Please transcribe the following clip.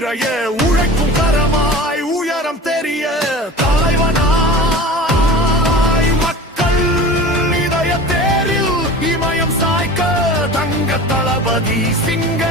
நிறைய உழைக்கும் கரமாய் உயரம் தெரிய தலைவனாய் மக்கள் இதய தேரில் இமயம் சாய்க்க தங்க தளபதி சிங்க